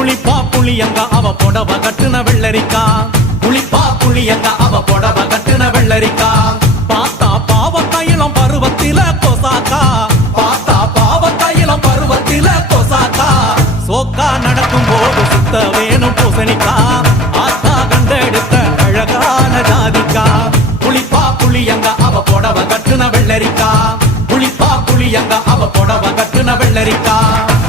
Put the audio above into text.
புளிப்பா புளியங்க அவ புடவ கட்டுன வெள்ளரிக்கா. புளிப்பா புளியங்க அவ புடவ கட்டுன வெள்ளரிக்கா. பார்த்தா பாவக்காயிலம் பருவத்தில கொசாக்கா. பார்த்தா பாவக்காயிலம் பருவத்தில கொசாக்கா. சோக்கா நடக்கும் போது சுத்த வேணும் பூசணிக்கா. ஆத்தா கண்டெடுத்த அழகான ஜாதிக்கா. புளிப்பா புளியங்க அவ புடவ கட்டுன வெள்ளரிக்கா. புளிப்பா புளியங்க அவ புடவ கட்டுன வெள்ளரிக்கா.